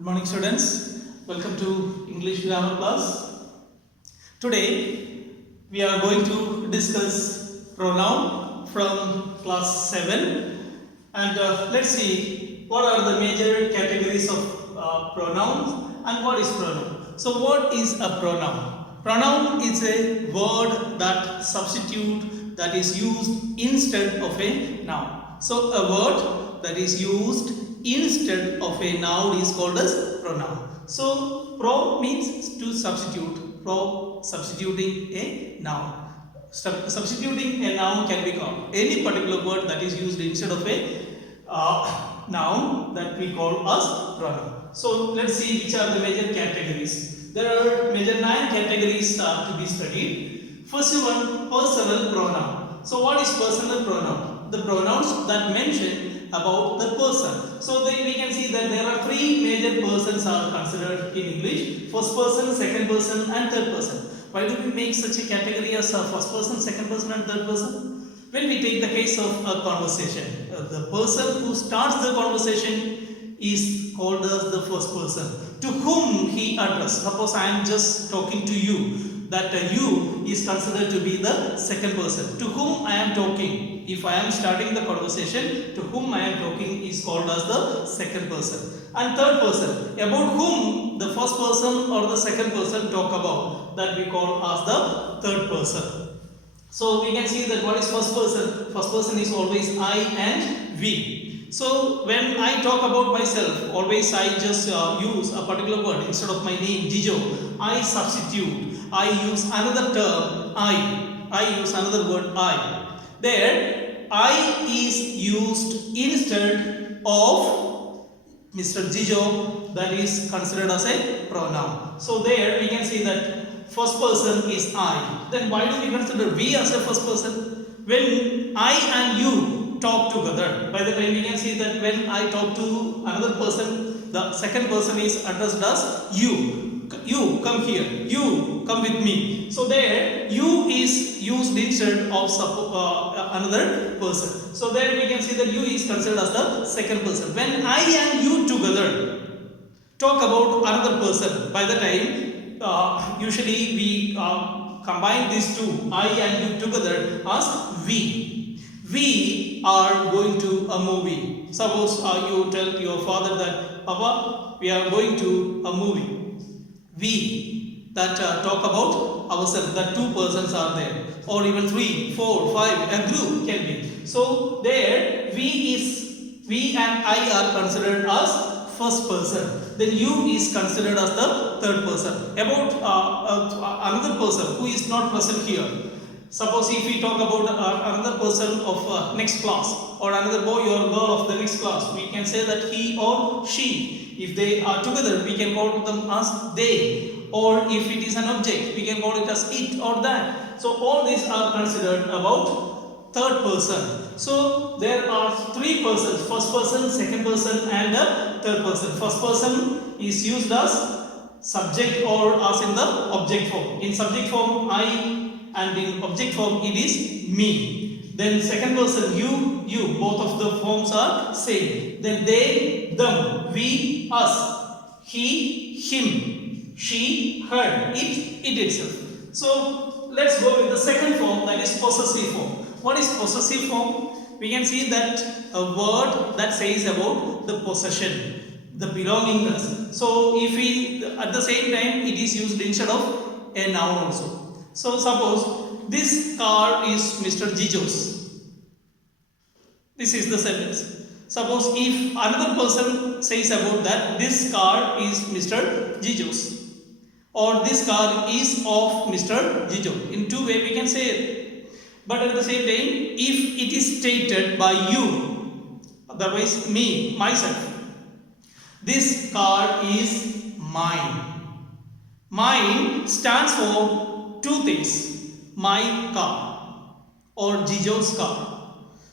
Good morning, students. Welcome to English grammar class. Today we are going to discuss pronoun from class 7, and let's see what are the major categories of pronouns and what is pronoun. So what is a pronoun? Pronoun is a word that is used instead of a noun. So a word that is used instead of a noun is called as pronoun. So pro means to substitute. Pro substituting a noun. Substituting a noun can be called any particular word that is used instead of a noun that we call as pronoun. So let's see which are the major categories. There are major 9 categories to be studied. First one, personal pronoun. So what is personal pronoun? The pronouns that mention about the person. So we can see that there are 3 major persons are considered in English: first person, second person, and third person. Why do we make such a category as first person, second person, and third person? When we take the case of a conversation, the person who starts the conversation is called as the first person. To whom he addressed. Suppose I am just talking to you. That you is considered to be the second person. To whom I am talking. If I am starting the conversation, to whom I am talking is called as the second person. And third person, about whom the first person or the second person talk about, that we call as the third person. So we can see that what is first person? First person is always I and we. So when I talk about myself, always I just use a particular word instead of my name, Jijo. I substitute. I use another term, I use another word, I. There, I is used instead of Mr. Jijo, that is considered as a pronoun. So there we can see that first person is I. Then why do we consider we as a first person? When I and you talk together, by the time we can see that when I talk to another person, the second person is addressed as you. You come here, you come with me. So there you is used instead of another person. So there we can see that you is considered as the second person. When I and you together talk about another person, by the time usually we combine these two, I and you together, as we. We are going to a movie. Suppose you tell your father that, Papa, we are going to a movie. We that talk about ourselves, that 2 persons are there, or even 3, 4, 5, a group can be. So there we and I are considered as first person. Then you is considered as the third person. About another person who is not present here. Suppose if we talk about another person of next class, or another boy or girl of the next class, we can say that he or she. If they are together, we can call them as they. Or if it is an object, we can call it as it or that. So all these are considered about third person. So there are 3 persons: first person, second person, and a third person. First person is used as subject or as in the object form. In subject form, I, and in object form it is me. Then second person, you, both of the forms are same. Then they, them, we, us, he, him, she, her, it itself. So let's go with the second form, that is possessive form. What is possessive form? We can see that a word that says about the possession, the belongingness. So if we, at the same time, it is used instead of a noun also. So suppose this car is Mr. Jijo's. This is the sentence. Suppose if another person says about that, this car is Mr. Jijo's, or this car is of Mr. Jijo. In 2 ways we can say it. But at the same time, if it is stated by you, otherwise me, myself, this car is mine. Mine stands for 2 things: my car or Jijo's car.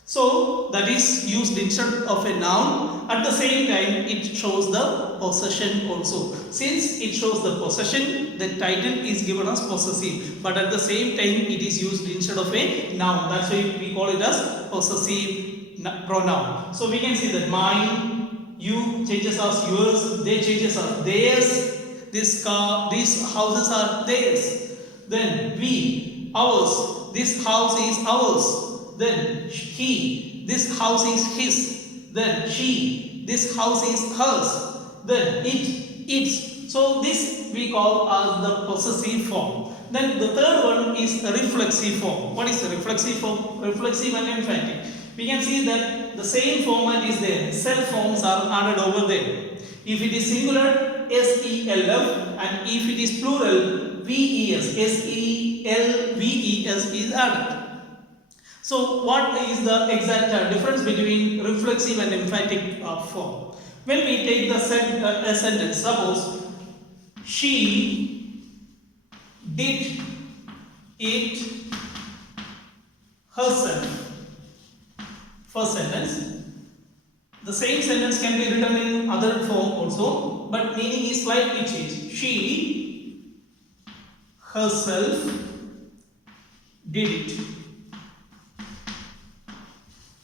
So that is used instead of a noun. At the same time, it shows the possession also. Since it shows the possession, the title is given as possessive. But at the same time, it is used instead of a noun. That's why we call it as possessive pronoun. So we can see that mine, you changes as yours, they changes as theirs. This car, these houses are theirs. Then we, ours, this house is ours. Then he, this house is his. Then she, this house is hers. Then it, its. So this we call as the possessive form. Then the third one is a reflexive form. What is a reflexive form? Reflexive and emphatic. We can see that the same format is there. Self forms are added over there. If it is singular, SELF, and if it is plural, VES, SELVES is added. So what is the exact difference between reflexive and emphatic form? When we take the sentence, suppose she did it herself. First sentence. The same sentence can be written in other form also, but meaning is slightly changed. She herself did it.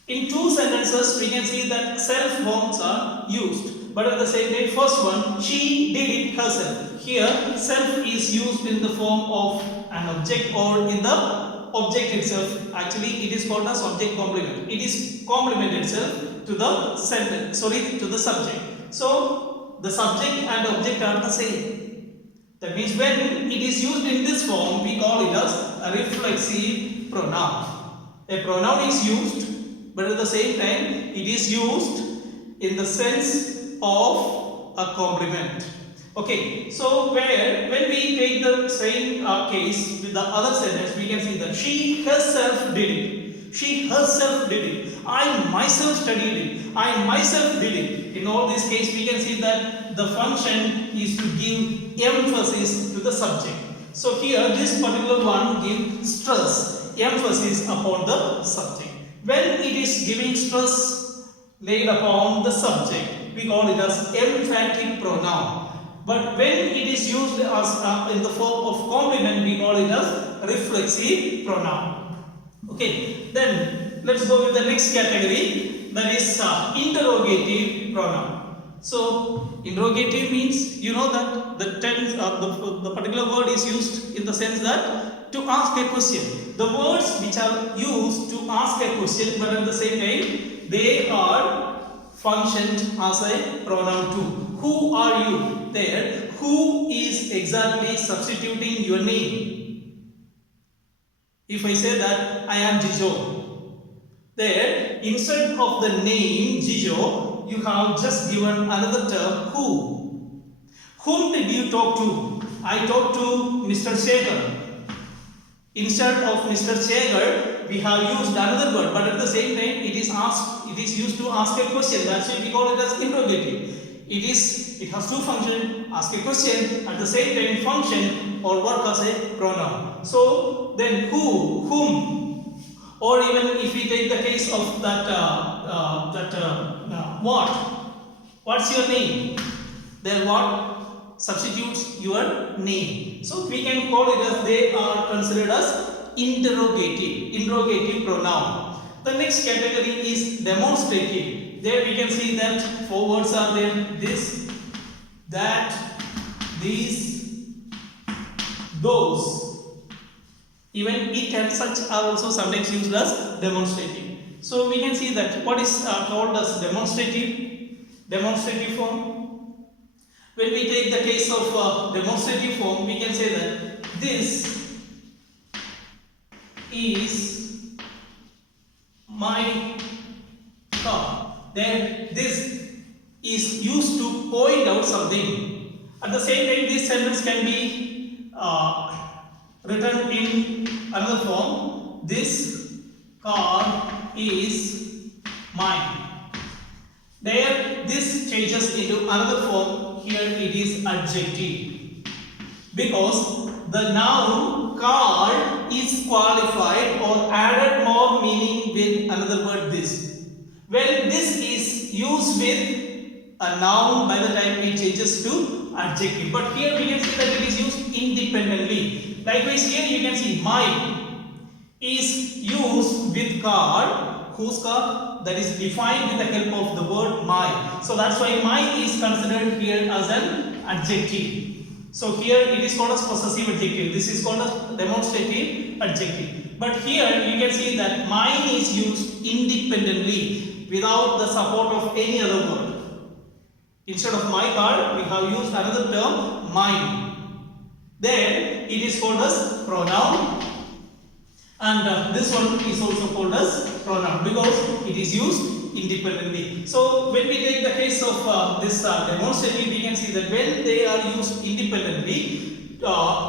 In two sentences, we can see that self forms are used, but at the same time, first one, she did it herself. Here, self is used in the form of an object or in the object itself. Actually, it is called as object complement. It is complement itself to the sentence, to the subject. So the subject and object are the same. That means when it is used in this form, we call it as a reflexive pronoun. A pronoun is used, but at the same time, it is used in the sense of a complement. Okay, so when we take the same case with the other sentence, we can see that she herself did it. She herself did it. I myself studied it. I myself did it. In all these cases, we can see that the function is to give emphasis to the subject. So here, this particular one gives stress, emphasis upon the subject. When it is giving stress laid upon the subject, we call it as emphatic pronoun. But when it is used as in the form of complement, we call it as reflexive pronoun. Okay, then let's go with the next category, that is interrogative pronoun. So interrogative means, you know that the tense the particular word is used in the sense that to ask a question. The words which are used to ask a question, but at the same time they are functioned as a pronoun too. Who are you? There, who is exactly substituting your name. If I say that I am Jijo, there instead of the name Jijo, you have just given another term who. Whom did you talk to? I talked to Mr. Shekhar. Instead of Mr. Shekhar, we have used another word, but at the same time it is used to ask a question. That's why we call it as interrogative. It has two functions, ask a question, at the same time function or work as a pronoun. So then who, whom, or even if we take the case of what's your name? Then what substitutes your name. So we can call it as, they are considered as interrogative pronoun. The next category is demonstrative. There we can see that four words are there: this, that, these, those. Even it and such are also sometimes used as demonstrative. So we can see that what is called as demonstrative form. When we take the case of demonstrative form, we can say that this is my car. Then this is used to point out something. At the same time, this sentence can be written in another form. This car is mine. There, this changes into another form. Here it is adjective, because the noun car is qualified or added more meaning with another word this. When this is used with a noun, by the time it changes to adjective. But here we can see that it is used independently. Likewise, here you can see my is used with car. Whose car? That is defined with the help of the word my. So that's why my is considered here as an adjective. So here it is called as possessive adjective. This is called as demonstrative adjective. But here you can see that mine is used independently without the support of any other word. Instead of my car, we have used another term, mine. Then it is called as pronoun, and this one is also called as pronoun because it is used independently. So when we take the case of this demonstrative, we can see that when they are used independently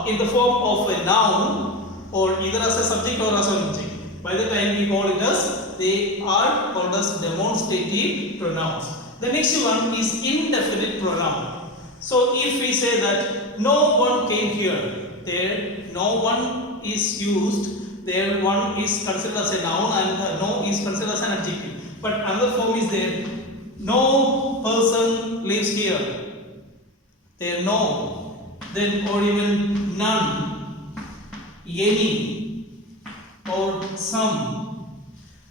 in the form of a noun or either as a subject or as an object, by the time we call it as, they are called as demonstrative pronouns. The next one is indefinite pronoun. So if we say that no one came here, there no one is used, there one is considered as a noun and no is considered as an adjective. But another form is there, no person lives here, there no, then or even none, any or some.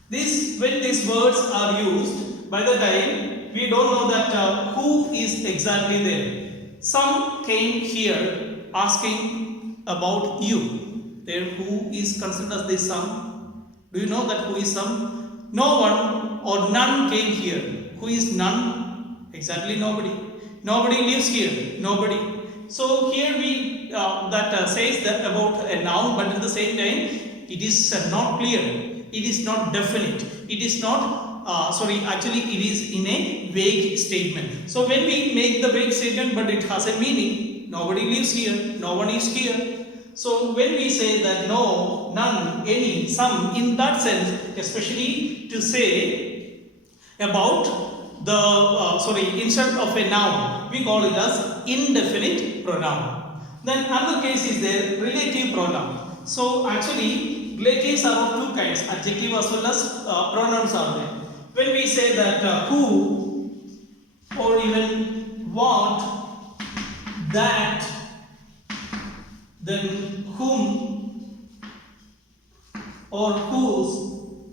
This, when these words are used, by the time we don't know that who is exactly there. Some came here asking about you. There who is considered as the some? Do you know that who is some? No one or none came here. Who is none? Exactly nobody. Nobody lives here. Nobody. So here we that says that about a noun, but at the same time it is not clear. It is not definite. It is not actually it is in a vague statement. So when we make the vague statement but it has a meaning, nobody lives here, no one is here. So when we say that no, none, any, some, in that sense, especially to say about the, instead of a noun, we call it as indefinite pronoun. Then another case is there, relative pronoun. So actually, relatives are of two kinds, adjective as well as pronouns are there. When we say that who or even what, that, then whom or whose,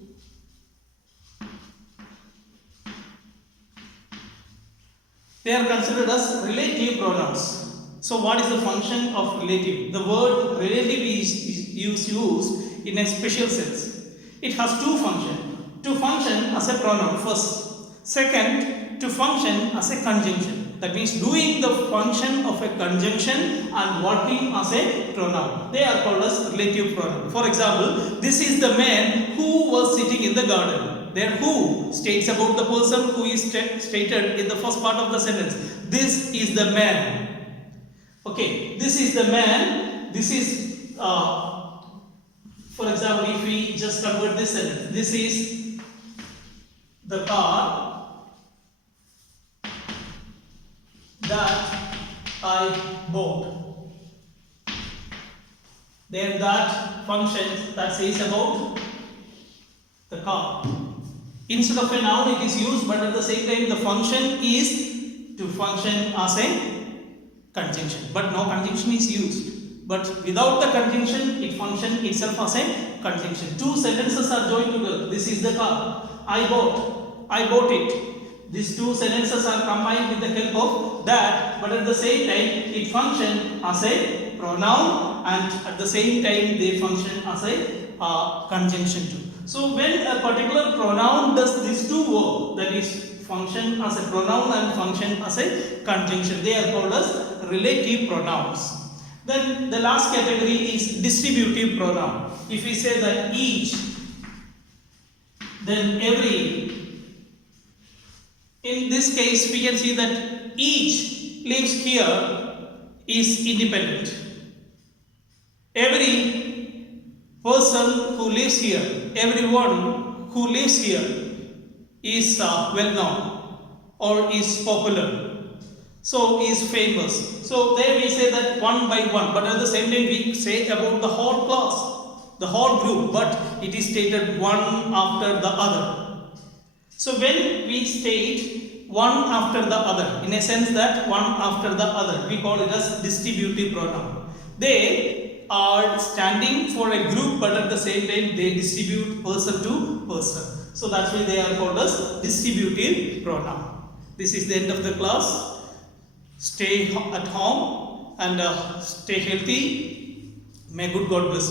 they are considered as relative pronouns. So what is the function of relative? The word relative is used in a special sense. It has two functions. To function as a pronoun first. Second, to function as a conjunction. That means doing the function of a conjunction and working as a pronoun. They are called as relative pronoun. For example, this is the man who was sitting in the garden. There who states about the person who is stated in the first part of the sentence. This is the man. Okay, this is the man. This is, for example, if we just convert this sentence. This is the car that I bought. Then that functions, that says about the car. Instead of a noun it is used, but at the same time the function is to function as a conjunction. But no conjunction is used. But without the conjunction it functions itself as a conjunction. Two sentences are joined together. This is the car. I bought it. These two sentences are combined with the help of that, but at the same time it functions as a pronoun and at the same time they function as a conjunction too. So when a particular pronoun does these two work, that is function as a pronoun and function as a conjunction, they are called as relative pronouns. Then the last category is distributive pronoun. If we say that each, then every. In this case, we can see that each lives here is independent. Every person who lives here, everyone who lives here is well known or is popular. So is famous. So there we say that one by one, but at the same time we say about the whole class, the whole group, but it is stated one after the other. So when we state one after the other, in a sense that one after the other, we call it as distributive pronoun. They are standing for a group, but at the same time they distribute person to person. So that's why they are called as distributive pronoun. This is the end of the class. Stay at home and stay healthy. May good God bless you.